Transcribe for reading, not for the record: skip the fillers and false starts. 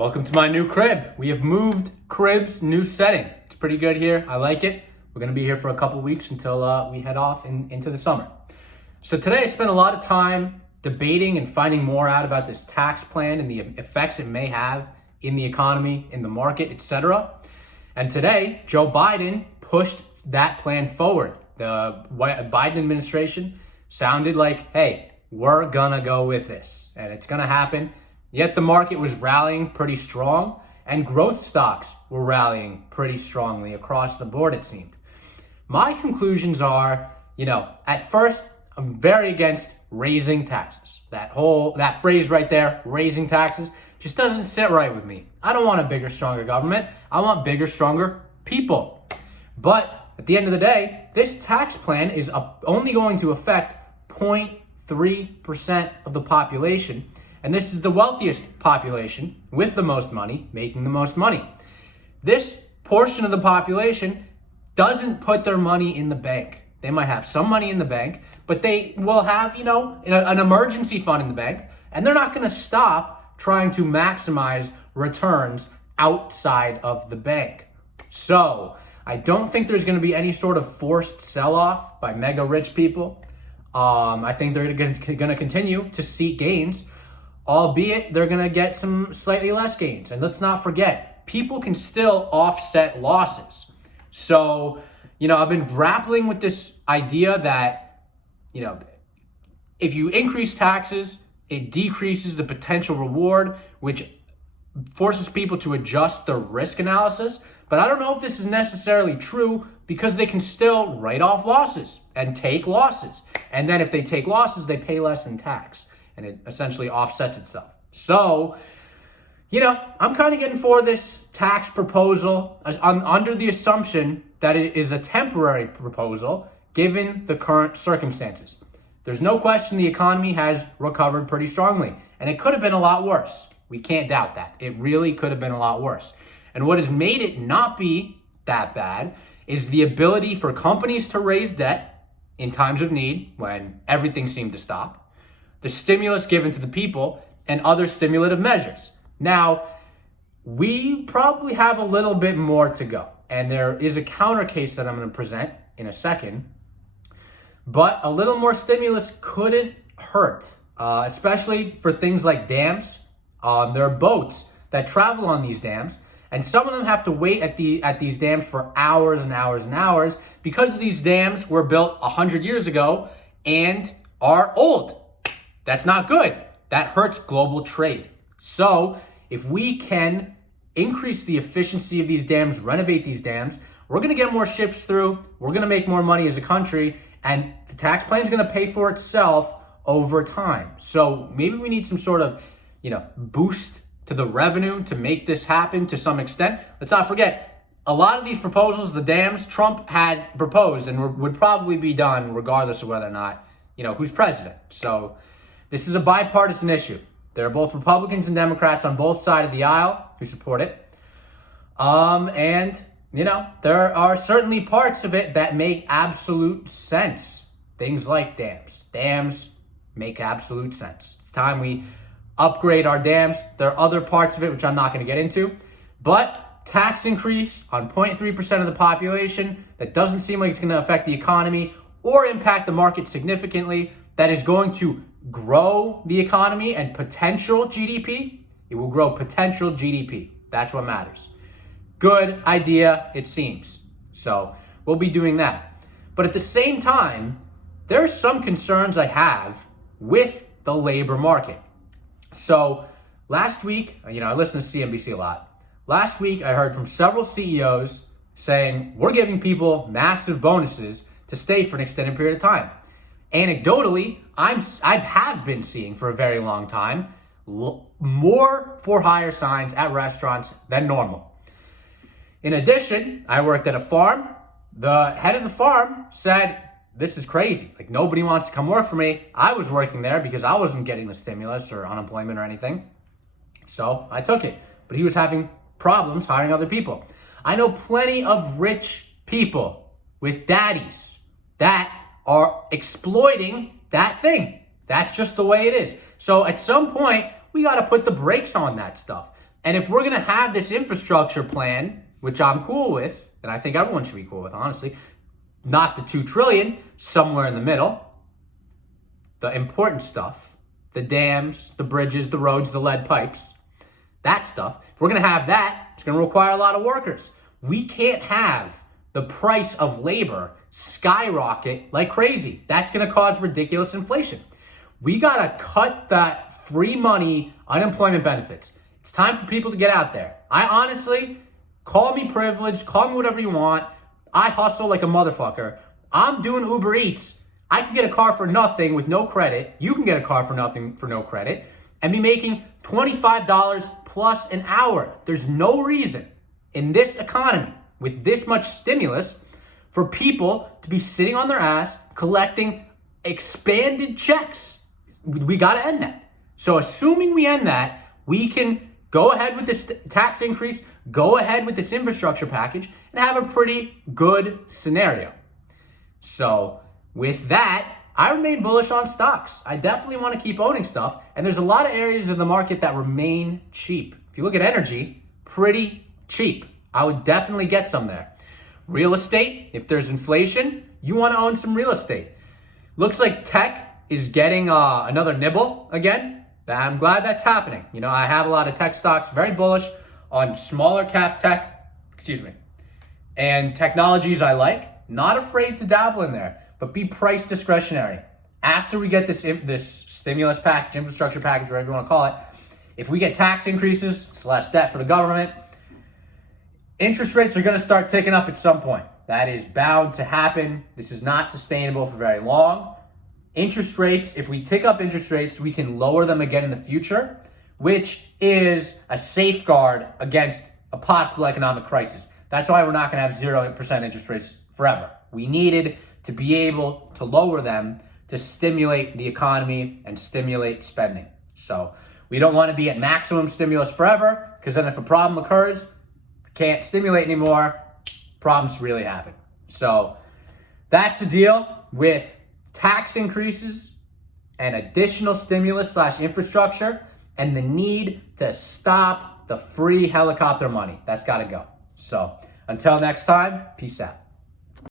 Welcome to my new crib. We have moved crib's new setting. It's pretty good here. I like it. We're going to be here for a couple weeks until we head off into the summer. So today I spent a lot of time debating and finding more out about this tax plan and the effects it may have in the economy, in the market, etc. And today, Joe Biden pushed that plan forward. The Biden administration sounded like, hey, we're going to go with this and it's going to happen. Yet the market was rallying pretty strong and growth stocks were rallying pretty strongly across the board, it seemed. My conclusions are, at first, I'm very against raising taxes. That phrase right there, raising taxes, just doesn't sit right with me. I don't want a bigger, stronger government. I want bigger, stronger people. But at the end of the day, this tax plan is only going to affect 0.3% of the population. And this is the wealthiest population with the most money, making the most money. This portion of the population doesn't put their money in the bank. They might have some money in the bank, but they will have, an emergency fund in the bank, and they're not going to stop trying to maximize returns outside of the bank. So I don't think there's going to be any sort of forced sell-off by mega rich people. I think they're going to continue to seek gains, albeit they're going to get some slightly less gains. And let's not forget, people can still offset losses. So, I've been grappling with this idea that, if you increase taxes, it decreases the potential reward, which forces people to adjust their risk analysis. But I don't know if this is necessarily true because they can still write off losses and take losses. And then if they take losses, they pay less in tax. And it essentially offsets itself. So, I'm kind of getting for this tax proposal under the assumption that it is a temporary proposal given the current circumstances. There's no question the economy has recovered pretty strongly, and it could have been a lot worse. We can't doubt that. It really could have been a lot worse. And what has made it not be that bad is the ability for companies to raise debt in times of need when everything seemed to stop, the stimulus given to the people, and other stimulative measures. Now, we probably have a little bit more to go, and there is a counter case that I'm going to present in a second, but a little more stimulus couldn't hurt, especially for things like dams. There are boats that travel on these dams, and some of them have to wait at these dams for hours and hours and hours because these dams were built 100 years ago and are old. That's not good. That hurts global trade. So if we can increase the efficiency of these dams, renovate these dams, we're going to get more ships through. We're going to make more money as a country, and the tax plan is going to pay for itself over time. So maybe we need some sort of, boost to the revenue to make this happen to some extent. Let's not forget, a lot of these proposals, the dams, Trump had proposed and would probably be done regardless of whether or not, who's president. So this is a bipartisan issue. There are both Republicans and Democrats on both sides of the aisle who support it. There are certainly parts of it that make absolute sense. Things like dams. Dams make absolute sense. It's time we upgrade our dams. There are other parts of it which I'm not going to get into. But tax increase on 0.3% of the population, that doesn't seem like it's going to affect the economy or impact the market significantly. That is going to grow the economy and potential GDP. It will grow potential GDP. That's what matters. Good idea, it seems. So we'll be doing that. But at the same time, there's some concerns I have with the labor market. So last week, I listen to CNBC a lot. Last week, I heard from several CEOs saying, we're giving people massive bonuses to stay for an extended period of time. Anecdotally, I have been seeing for a very long time more for hire signs at restaurants than normal. In addition, I worked at a farm. The head of the farm said, this is crazy. Like, nobody wants to come work for me. I was working there because I wasn't getting the stimulus or unemployment or anything. So I took it. But he was having problems hiring other people. I know plenty of rich people with daddies that are exploiting that thing. That's just the way it is. So at some point, we got to put the brakes on that stuff. And if we're going to have this infrastructure plan, which I'm cool with, and I think everyone should be cool with, honestly, not the $2 trillion, somewhere in the middle, the important stuff, the dams, the bridges, the roads, the lead pipes, that stuff. If we're going to have that, it's going to require a lot of workers. We can't have the price of labor skyrocket like crazy. That's going to cause ridiculous inflation. We got to cut that free money unemployment benefits. It's time for people to get out there. I honestly, call me privileged, call me whatever you want. I hustle like a motherfucker. I'm doing Uber Eats. I can get a car for nothing with no credit. You can get a car for nothing for no credit and be making $25 plus an hour. There's no reason in this economy with this much stimulus for people to be sitting on their ass collecting expanded checks. We got to end that. So assuming we end that, we can go ahead with this tax increase, go ahead with this infrastructure package, and have a pretty good scenario. So with that, I remain bullish on stocks. I definitely want to keep owning stuff, and there's a lot of areas of the market that remain cheap. If you look at energy, pretty cheap. I would definitely get some there. Real estate, if there's inflation, you want to own some real estate. Looks like tech is getting another nibble again. I'm glad that's happening. You know, I have a lot of tech stocks, very bullish on smaller cap tech, and technologies I like. Not afraid to dabble in there, but be price discretionary. After we get this stimulus package, infrastructure package, whatever you want to call it, if we get tax increases, it's less debt for the government, interest rates are going to start ticking up at some point. That is bound to happen. This is not sustainable for very long. Interest rates, if we tick up interest rates, we can lower them again in the future, which is a safeguard against a possible economic crisis. That's why we're not going to have 0% interest rates forever. We needed to be able to lower them to stimulate the economy and stimulate spending. So we don't want to be at maximum stimulus forever, because then if a problem occurs, we can't stimulate anymore, problems really happen. So that's the deal with tax increases and additional stimulus / infrastructure and the need to stop the free helicopter money. That's got to go. So until next time, peace out.